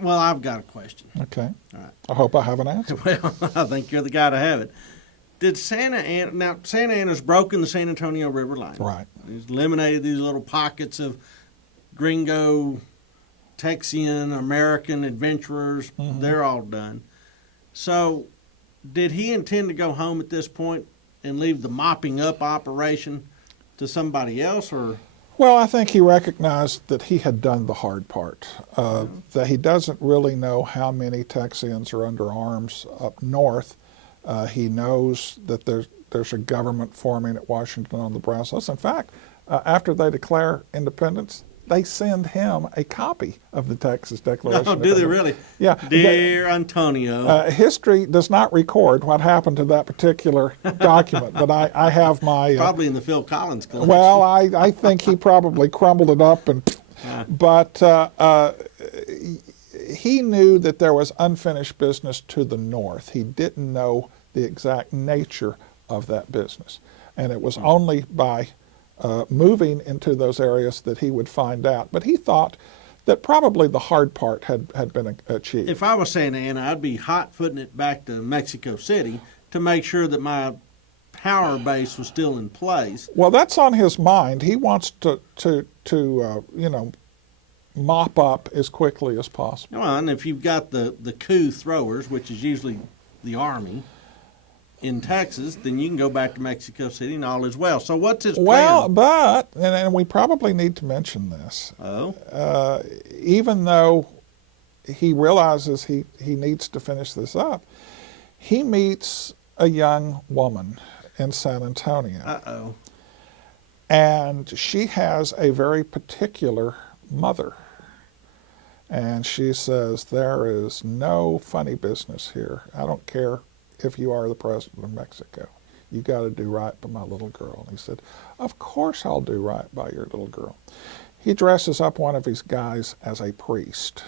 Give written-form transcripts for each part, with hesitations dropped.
Well, I've got a question. Okay. All right. I hope I have an answer. Well, I think you're the guy to have it. Did Santa Ana's broken the San Antonio River line. Right. He's eliminated these little pockets of gringo, Texian, American adventurers. Mm-hmm. They're all done. So, did he intend to go home at this point and leave the mopping up operation to somebody else, or? Well, I think he recognized that he had done the hard part, that he doesn't really know how many Texians are under arms up north. He knows that there's a government forming at Washington-on-the-Brazos. In fact, after they declare independence, they send him a copy of the Texas Declaration. Oh, do they really? Yeah. Dear Antonio. History does not record what happened to that particular document, but I have my... Probably in the Phil Collins collection. Well, I think he probably crumbled it up, but he knew that there was unfinished business to the north. He didn't know the exact nature of that business, and it was only by moving into those areas that he would find out. But he thought that probably the hard part had been achieved. If I was Santa Ana, I'd be hot-footing it back to Mexico City to make sure that my power base was still in place. Well, that's on his mind. He wants to mop up as quickly as possible. Well, and if you've got the coup throwers, which is usually the Army, in Texas, then you can go back to Mexico City and all is well. So what's his plan? Well, but, and we probably need to mention this, even though he realizes he needs to finish this up, he meets a young woman in San Antonio. Uh-oh. And she has a very particular mother. And she says, there is no funny business here. I don't care if you are the president of Mexico. You got to do right by my little girl. And he said, of course I'll do right by your little girl. He dresses up one of his guys as a priest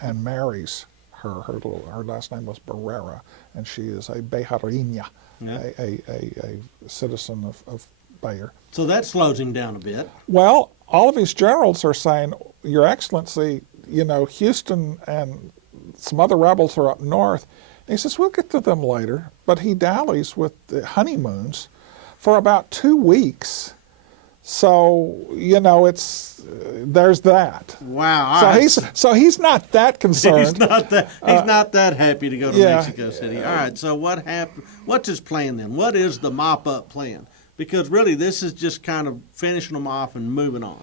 and marries her. Her last name was Barrera, and she is a Bejarina, a citizen of Bayer. So that slows him down a bit. Well, all of his generals are saying, Your Excellency, Houston and some other rebels are up north. And he says, we'll get to them later. But he dallies with the honeymoons for about 2 weeks. So, there's that. Wow. So he's not that concerned. He's not that happy to go to Mexico City. All right. So what happened? What's his plan then? What is the mop-up plan? Because really, this is just kind of finishing them off and moving on.